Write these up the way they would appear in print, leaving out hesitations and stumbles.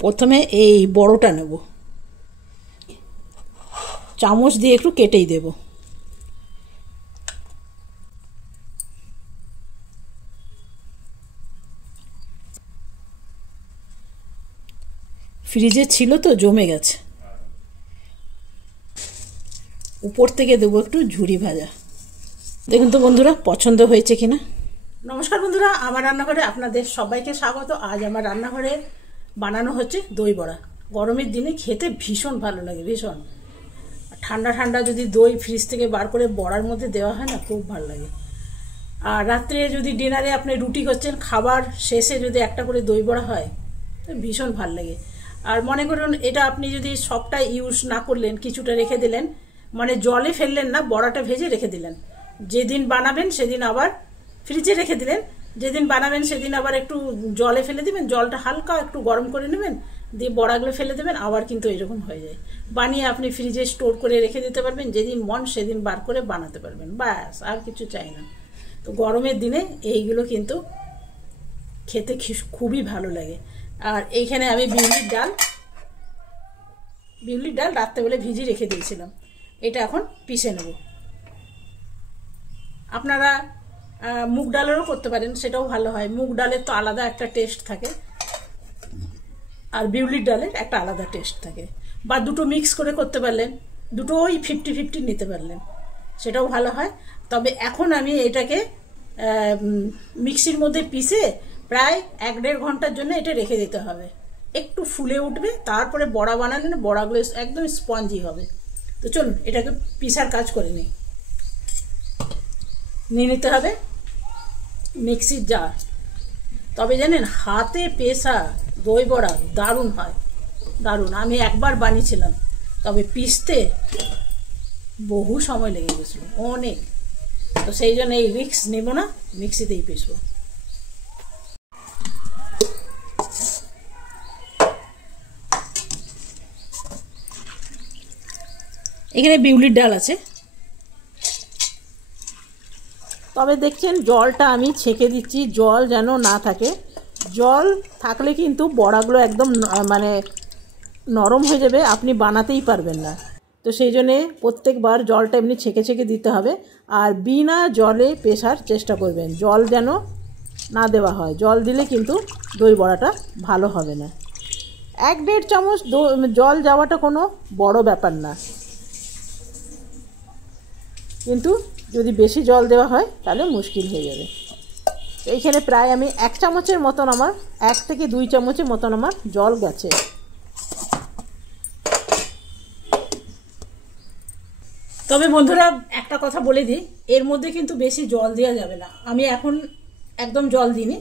প্রথমে এই বড়টা নেব, চামচ দিয়ে একটু কেটেই দেব। ফ্রিজে ছিল তো জমে গেছে। উপর থেকে দেবো একটু ঝুরি ভাজা। দেখুন তো বন্ধুরা পছন্দ হয়েছে কিনা। নমস্কার বন্ধুরা, আমার রান্নাঘরে আপনাদের সবাইকে স্বাগত। আজ আমার রান্নাঘরে বানানো হচ্ছে দই বড়া। গরমের দিনে খেতে ভীষণ ভালো লাগে, ভীষণ। ঠান্ডা ঠান্ডা যদি দই ফ্রিজ থেকে বার করে বড়ার মধ্যে দেওয়া হয় না, খুব ভালো লাগে। আর রাত্রে যদি ডিনারে আপনি রুটি করছেন, খাবার শেষে যদি একটা করে দই বড়া হয়, ভীষণ ভালো লাগে। আর মনে করুন এটা আপনি যদি সবটা ইউজ না করলেন, কিছুটা রেখে দিলেন, মানে জলে ফেললেন না, বড়াটা ভেজে রেখে দিলেন। যেদিন বানাবেন সেদিন আবার ফ্রিজে রেখে দিলেন, যেদিন বানাবেন সেদিন আবার একটু জলে ফেলে দিবেন, জলটা হালকা একটু গরম করে নেবেন, দিয়ে বড়াগুলো ফেলে দেবেন, আবার কিন্তু এরকম হয়ে যায়। বানিয়ে আপনি ফ্রিজে স্টোর করে রেখে দিতে পারবেন, যেদিন মন সেদিন বার করে বানাতে পারবেন, ব্যাস আর কিছু চাই না। তো গরমের দিনে এইগুলো কিন্তু খেতে খুবই ভালো লাগে। আর এইখানে আমি বিউলির ডাল রাত্রেবেলা ভিজিয়ে রেখে দিয়েছিলাম, এটা এখন পিষে নেব। আপনারা মুগ ডালেরও করতে পারেন, সেটাও ভালো হয়। মুগ ডালের তো আলাদা একটা টেস্ট থাকে, আর বিউলির ডালের একটা আলাদা টেস্ট থাকে। বা দুটো মিক্স করে করতে পারলেন, দুটো ওই 50-50 নিতে পারলেন, সেটাও ভালো হয়। তবে এখন আমি এটাকে মিক্সির মধ্যে পিষে প্রায় 1-1.5 ঘন্টার জন্য এটা রেখে দিতে হবে। একটু ফুলে উঠবে, তারপরে বড়া বানালে বড়াগুলো একদম স্পঞ্জি হবে। তো চলুন এটাকে পিষার কাজ করে নিই। নিয়ে নিতে হবে মিক্সির জার। তবে জানেন, হাতে পেষা দই বড়া দারুণ হয়, দারুণ। আমি একবার বানিয়েছিলাম, তবে পিষতে বহু সময় লেগে গেছিল, অনেক। তো সেই জন্য এই রিস্ক নেব না, মিক্সিতেই পিষবো। এখানে বিউলির ডাল আছে, তবে দেখছেন জলটা আমি ছেঁকে দিচ্ছি, জল যেন না থাকে। জল থাকলে কিন্তু বড়াগুলো একদম মানে নরম হয়ে যাবে, আপনি বানাতেই পারবেন না। তো সেই জন্যে প্রত্যেকবার জলটা এমনি ছেঁকে ছেঁকে দিতে হবে। আর বিনা জলে পেশার চেষ্টা করবেন, জল যেন না দেওয়া হয়। জল দিলে কিন্তু দই বড়াটা ভালো হবে না। 1-1.5 চামচ জল যাওয়াটা কোনো বড় ব্যাপার না, কিন্তু যদি বেশি জল দেওয়া হয় তাহলে মুশকিল হয়ে যাবে। এইখানে প্রায় আমি 1 চামচের মতন, আমার 1 থেকে 2 চামচের মতন আমার জল গেছে। তবে বন্ধুরা একটা কথা বলে দিই, এর মধ্যে কিন্তু বেশি জল দেওয়া যাবে না। আমি এখন একদম জল দিইনি,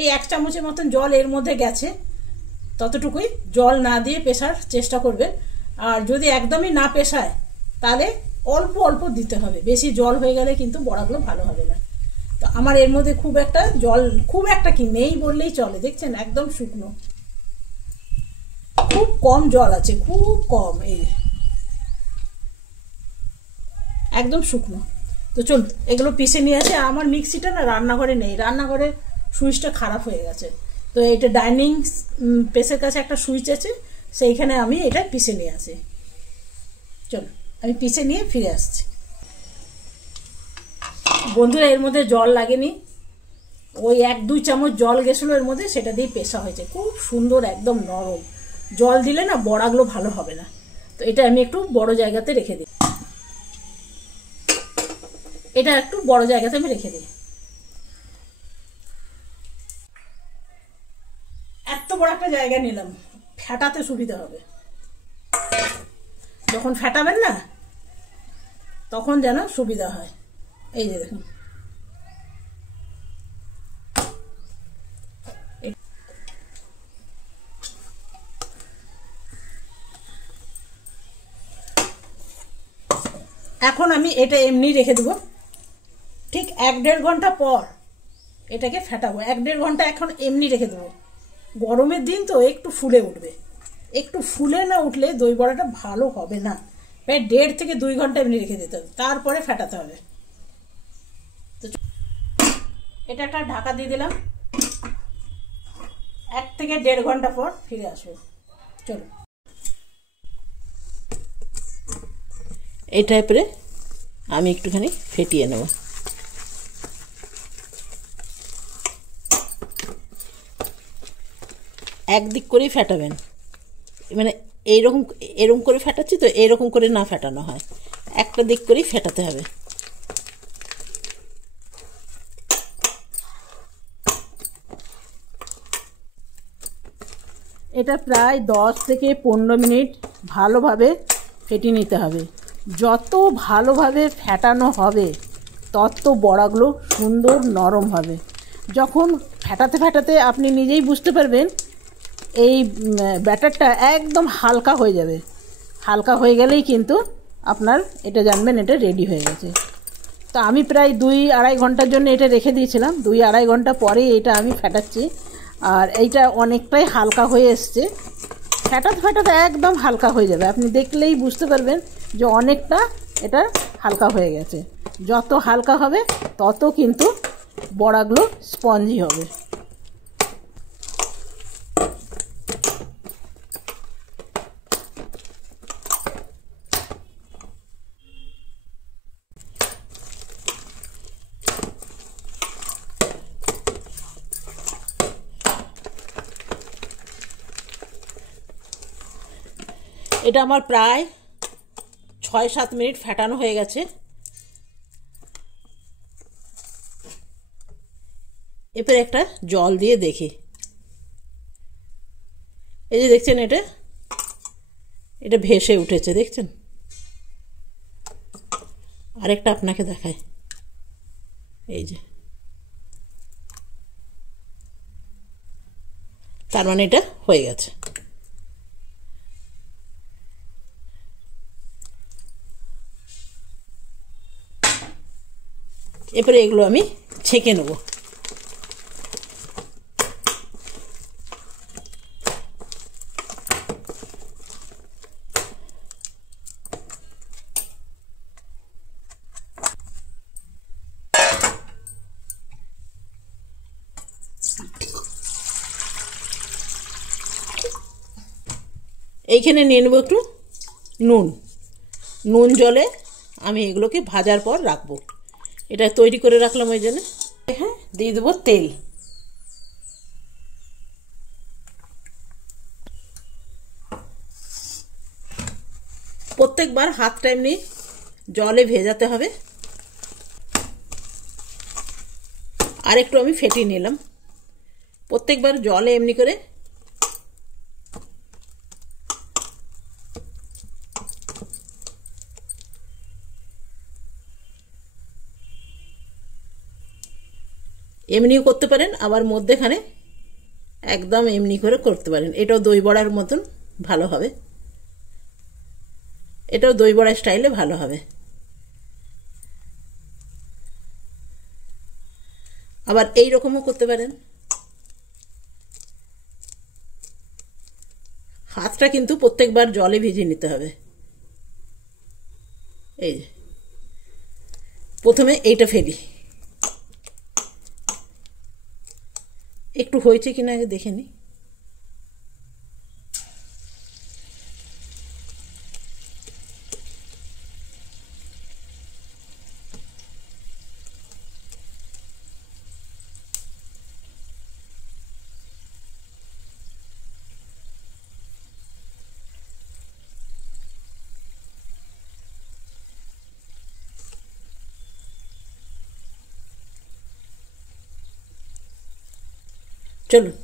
এই 1 চামচের মতন জল এর মধ্যে গেছে, ততটুকুই। জল না দিয়ে পেশার চেষ্টা করবেন। আর যদি একদমই না পেশায়, তাহলে অল্প অল্প দিতে হবে, বেশি জল হয়ে গেলে কিন্তু বড়াগুলো ভালো হবে না। তো আমার এর মধ্যে খুব একটা কি নেই বললেই চলে। দেখছেন একদম শুকনো, খুব কম জল আছে, খুব কম, এই একদম শুকনো। তো চলুন এগুলো পিষে নিয়ে আসে। আমার মিক্সিটা না রান্নাঘরে নেই, রান্নাঘরে সুইচটা খারাপ হয়ে গেছে। তো এটা ডাইনিং প্রেসের কাছে একটা সুইচ আছে, সেইখানে আমি এটা পিষে নিয়ে আসি। চলো আমি পিষে নিয়ে ফিরে আসছি। বন্ধুরা এর মধ্যে জল লাগেনি, ওই 1-2 চামচ জল গেছিলো এর মধ্যে, সেটা দিয়ে পেশা হয়েছে, খুব সুন্দর, একদম নরম। জল দিলে না বড়াগুলো ভালো হবে না। তো এটা আমি একটু বড় জায়গাতে রেখে দিই, এটা একটু বড় জায়গাতে আমি রেখে দিই। এত বড় একটা জায়গা নিলাম, ফেটাতে সুবিধা হবে। যখন ফেটাবেন না, তখন যেন সুবিধা হয়। এই যে দেখুন, এখন আমি এটা এমনি রেখে দেবো। ঠিক 1-1.5 ঘন্টা পর এটাকে ফেটাবো। 1-1.5 ঘন্টা এখন এমনি রেখে দেবো। গরমের দিন তো একটু ফুলে উঠবে, একটু ফুলে না উঠলে দই বড়াটা ভালো হবে না। প্রায় 1.5 থেকে 2 ঘন্টা এমনি রেখে দিতে হবে, তারপরে ফেটাতে হবে। তো এটা একটা ঢাকা দিয়ে দিলাম, 1 থেকে 1.5 ঘন্টা পর ফিরে আসবো। চলো এই টাইপের আমি একটুখানি ফেটিয়ে নেব। একদিক করেই ফেটাবেন, মানে এরকম করে ফেটাচ্ছি তো, এরকম করে না ফেটানো হয়, একটা দিক করেই ফেটাতে হবে। এটা প্রায় 10 থেকে 15 মিনিট ভালোভাবে ফেটিয়ে নিতে হবে। যত ভালোভাবে ফেটানো হবে তত বড়াগুলো সুন্দর নরম হবে। যখন ফেটাতে ফেটাতে আপনি নিজেই বুঝতে পারবেন এই ব্যাটারটা একদম হালকা হয়ে যাবে। হালকা হয়ে গেলেই কিন্তু আপনার এটা জানবেন এটা রেডি হয়ে গেছে। তো আমি প্রায় 2-2.5 ঘন্টার জন্য এটা রেখে দিয়েছিলাম। 2-2.5 ঘন্টা পরে এটা আমি ফেটাচ্ছি, আর এইটা অনেকটাই হালকা হয়ে এসছে। ফেটাতে ফেটাতে একদম হালকা হয়ে যাবে, আপনি দেখলেই বুঝতে পারবেন যে অনেকটা এটা হালকা হয়ে গেছে। যত হালকা হবে তত কিন্তু বড়াগুলো স্পঞ্জি হবে। এটা আমার প্রায় 6-7 মিনিট ফেটানো হয়ে গেছে। এরপর একটা জল দিয়ে দেখি। এই যে দেখছেন এটা ভেসে উঠেছে, দেখছেন? আরেকটা আপনাকে দেখাই, এই যে, তার মানে এটা হয়ে গেছে। এরপরে এগুলো আমি ছেঁকে নেব। এইখানে নিয়ে নেব একটু নুন জলে আমি এগুলোকে ভাজার পর রাখবো। এটা তৈরি করে রাখলাম ওই জন্য। হ্যাঁ, দিয়ে দেবো তেল। প্রত্যেকবার হাতটা এমনি জলে ভেজাতে হবে। আর একটু আমি ফেটিয়ে নিলাম। প্রত্যেকবার জলে এমনি করে এমনিও করতে পারেন, আবার মধ্যেখানে একদম এমনি করে করতে পারেন। এটাও দই বড়ার মতন ভালো হবে, এটাও দই বড়া স্টাইলে ভালো হবে। আবার এই রকমও করতে পারেন। হাতটা কিন্তু প্রত্যেকবার জলে ভিজিয়ে নিতে হবে। এই যে প্রথমে এইটা ফেলি, একটু হয়েছে কিনা আগে দেখে নিই। চলুন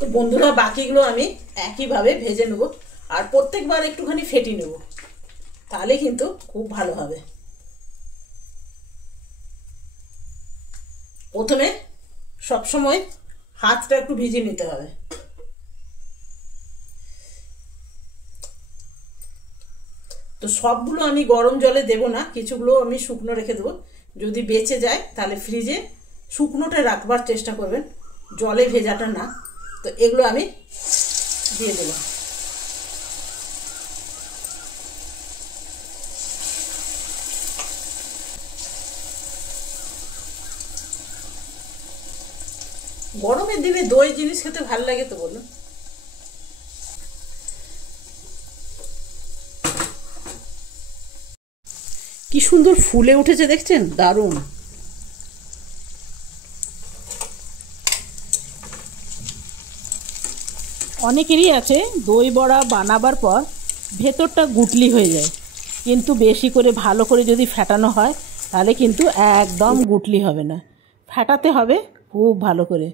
তো বন্ধুরা, বাকিগুলো আমি একইভাবে ভেজে নেব, আর প্রত্যেকবার একটুখানি ফেটিয়ে নেব, তাহলে কিন্তু খুব ভালো হবে। প্রথমে সবসময় হাতটা একটু ভিজিয়ে নিতে হবে। তো সবগুলো আমি গরম জলে দেব না, কিছুগুলো আমি শুকনো রেখে দেবো। যদি বেঁচে যায় তাহলে ফ্রিজে শুকনোটা রাখবার চেষ্টা করবেন, জলে ভেজাটা না। তো এগুলো আমি দিয়ে দিলাম। গরমের দিনে দই জিনিস খেতে ভালো লাগে তো বলুন। কি সুন্দর ফুলে উঠেছে দেখছেন, দারুণ। অনেকেরই আছে দই বড়া বানাবার পর ভেতরটা গুটলি হয়ে যায়, কিন্তু বেশি করে ভালো করে যদি ফেটানো হয় তাহলে কিন্তু একদম গুটলি হবে না, ফেটাতে হবে খুব ভালো করে।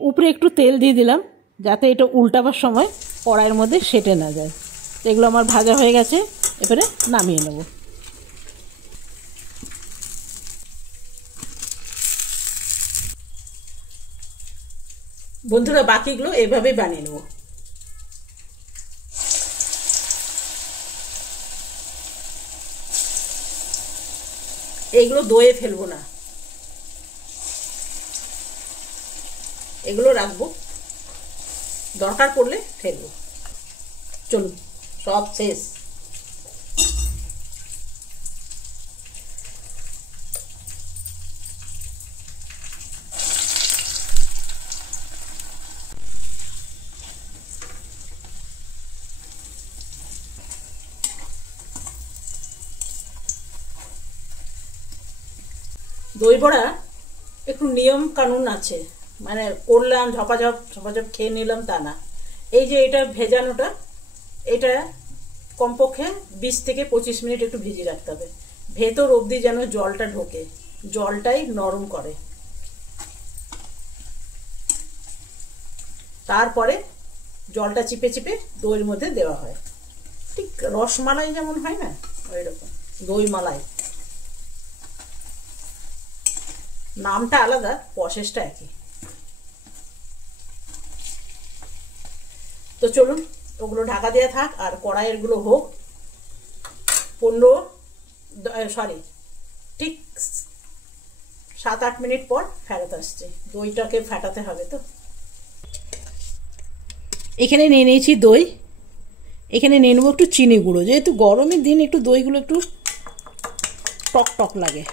উপরে একটু তেল দিয়ে দিলাম যাতে এটা উল্টাবার সময় কড়াইয়ের মধ্যে সেটে না যায়। এগুলো আমার ভাজা হয়ে গেছে, এবারে নামিয়ে নেব। বন্ধুরা বাকিগুলো এভাবেই বানিয়ে নেব। এগুলো দইয়ে ফেলবো না, এগুলো রাখবো, দরকার পড়লে ফেলবো। চলুন, সব শেষ। দই বড়া একটু নিয়ম কানুন আছে, মানে করলাম ঝপাঝপ ঝপাঝপ খেয়ে নিলাম তা না। এই যে এটা ভেজানোটা, এটা কমপক্ষে 20 থেকে 25 মিনিট একটু ভিজিয়ে রাখতে হবে, ভেতর অবধি যেন জলটা ঢোকে, জলটাই নরম করে। তারপরে জলটা চিপে চিপে দইয়ের মধ্যে দেওয়া হয়, ঠিক রসমালাই যেমন হয় না ওই রকম, দই মালাই। নামটা আলাদা, প্রসেসটা একই। তো চলুন ওগুলো ঢাকা দেওয়া থাক, আর কড়াইয়েরগুলো হোক ঠিক 7-8 মিনিট পর ফেরত আসছে। দইটাকে ফেটাতে হবে তো। এখানে নিয়ে নিয়েছি দই, এখানে নিয়ে নেবো একটু চিনি গুঁড়ো, যেহেতু গরমের দিন একটু দইগুলো একটু টক টক লাগে।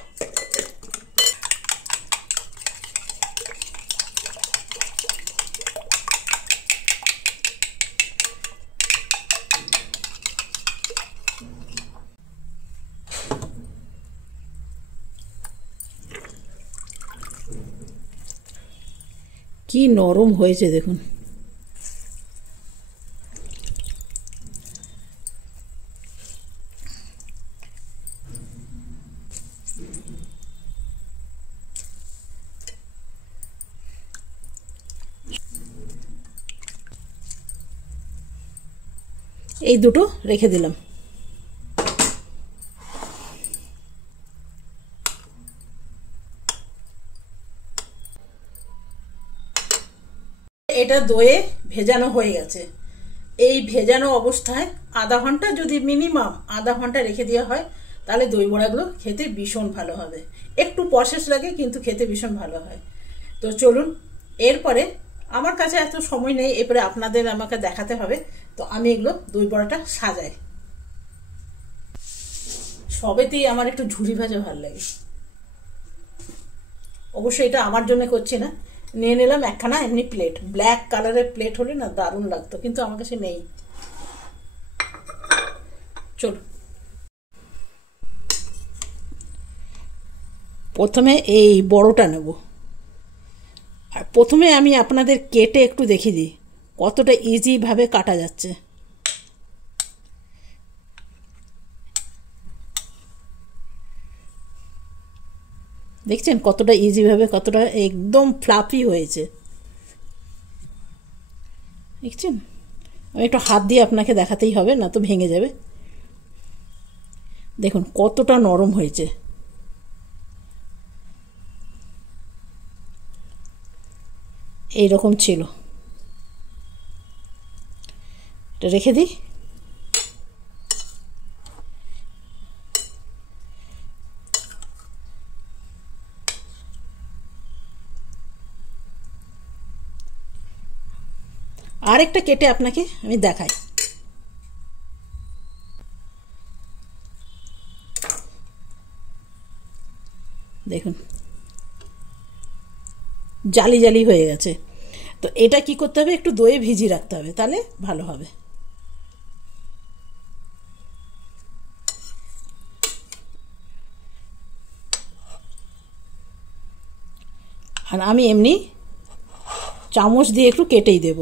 কি নরম হয়েছে দেখুন। এই দুটো রেখে দিলাম। এটা দইয়ে ভেজানো হয়ে গেছে। এই ভেজানো অবস্থায় আধা ঘন্টা, যদি মিনিমাম আধা ঘন্টা রেখে দেওয়া হয় তাহলে দই বড়াগুলো খেতে ভীষণ ভালো হবে। একটু প্রসেস লাগে কিন্তু খেতে ভীষণ ভালো হয়। তো চলুন, এরপরে আমার কাছে এত সময় নেই, এরপরে আপনাদের আমাকে দেখাতে হবে। তো আমি এগুলো দই বড়াটা সাজাই। সবেতেই আমার একটু ঝুরি ভাজা ভালো লাগে, অবশ্যই এটা আমার জন্য করছি না। নিয়ে নিলাম একখানা এমনি প্লেট, ব্ল্যাক কালারের প্লেট হলে না দারুণ লাগতো, কিন্তু আমার কাছে নেই। চল, প্রথমে এই বড়টা নেব। আর প্রথমে আমি আপনাদের কেটে একটু দেখিয়ে দিই কতটা ইজিভাবে কাটা যাচ্ছে। দেখছেন কতটা ইজিভাবে, কতটা একদম ফ্লাফি হয়েছে, দেখছেন। আমি একটু হাত দিয়ে আপনাকে দেখাতেই হবে, না তো ভেঙে যাবে। দেখুন কতটা নরম হয়েছে। এইরকম ছিল। এটা রেখে দিই। আরেকটা কেটে আপনাকে আমি দেখাই। দেখুন জালি জালি হয়ে গেছে। তো এটা কি করতে হবে, একটু দইয়ে ভিজিয়ে রাখতে হবে, তাহলে ভালো হবে। আর আমি এমনি চামচ দিয়ে একটু কেটেই দেব।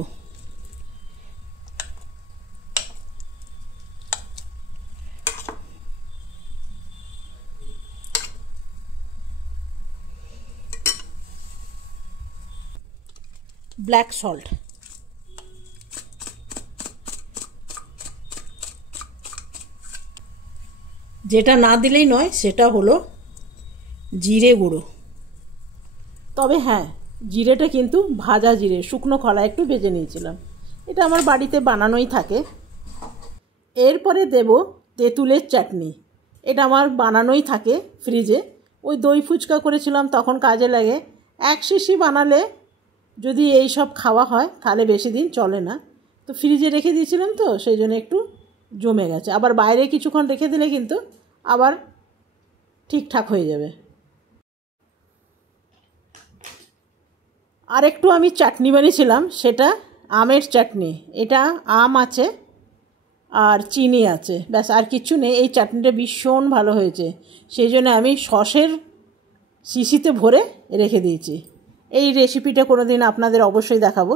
ব্ল্যাক সল্ট, যেটা না দিলেই নয় সেটা হলো জিরে গুঁড়ো। তবে হ্যাঁ, জিরেটা কিন্তু ভাজা জিরে, শুকনো খোলা একটু ভেজে নিয়েছিলাম। এটা আমার বাড়িতে বানানোই থাকে। এরপরে দেব তেঁতুলের চাটনি। এটা আমার বানানোই থাকে ফ্রিজে। ওই দই ফুচকা করেছিলাম তখন কাজে লাগে। 1 শিশি বানালে যদি এই সব খাওয়া হয় তাহলে বেশি দিন চলে না। তো ফ্রিজে রেখে দিয়েছিলাম, তো সেই জন্য একটু জমে গেছে। আবার বাইরে কিছুক্ষণ রেখে দিলে কিন্তু আবার ঠিকঠাক হয়ে যাবে। আর একটু আমি চাটনি বানিয়েছিলাম, সেটা আমের চাটনি। এটা আম আছে আর চিনি আছে, ব্যাস আর কিছু নেই। এই চাটনিটা ভীষণ ভালো হয়েছে, সেই জন্য আমি সসের শিশিতে ভরে রেখে দিয়েছি। এই রেসিপিটা কোনো দিন আপনাদের অবশ্যই দেখাবো।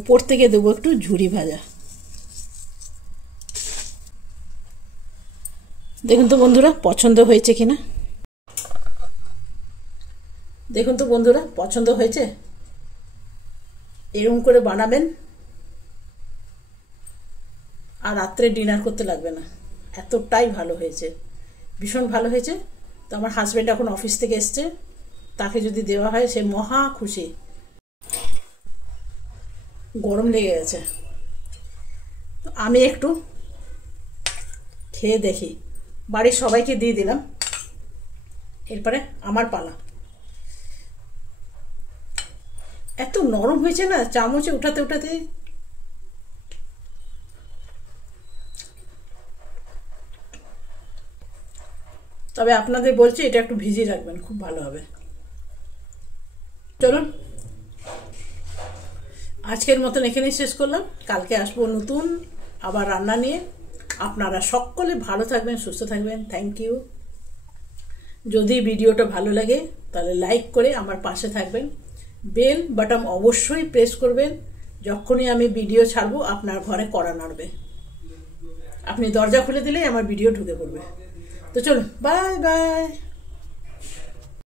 উপর থেকে দেবো একটু ঝুরি ভাজা। দেখুন তো বন্ধুরা পছন্দ হয়েছে কিনা। দেখুন তো বন্ধুরা পছন্দ হয়েছে। এরকম করে বানাবেন আর রাত্রে ডিনার করতে লাগবে না, এতটাই ভালো হয়েছে, ভীষণ ভালো হয়েছে। তো আমার হাজব্যান্ড এখন অফিস থেকে এসছে, তাকে যদি দেওয়া হয় সে মহা খুশি। গরম লেগে গেছে, তো আমি একটু খেয়ে দেখি। বাড়ির সবাইকে দিয়ে দিলাম, এরপরে আমার পালা। এত নরম হয়েছে না, চামচে উঠাতে উঠাতে তবে আপনাদের বলছি এটা একটু ভিজিয়ে রাখবেন, খুব ভালো হবে। চলুন আজকের মতন এখানেই শেষ করলাম। কালকে আসবো নতুন আবার রান্না নিয়ে। আপনারা সকলে ভালো থাকবেন, সুস্থ থাকবেন। Thank you. যদি ভিডিওটা ভালো লাগে তাহলে লাইক করে আমার পাশে থাকবেন। বেল বাটন অবশ্যই প্রেস করবেন। যখনই আমি ভিডিও ছাড়বো আপনার ঘরে কড়া নাড়বে। আপনি দরজা খুলে দিলেই আমার ভিডিও ঢুকে পড়বে। তো চলুন, বাই বাই।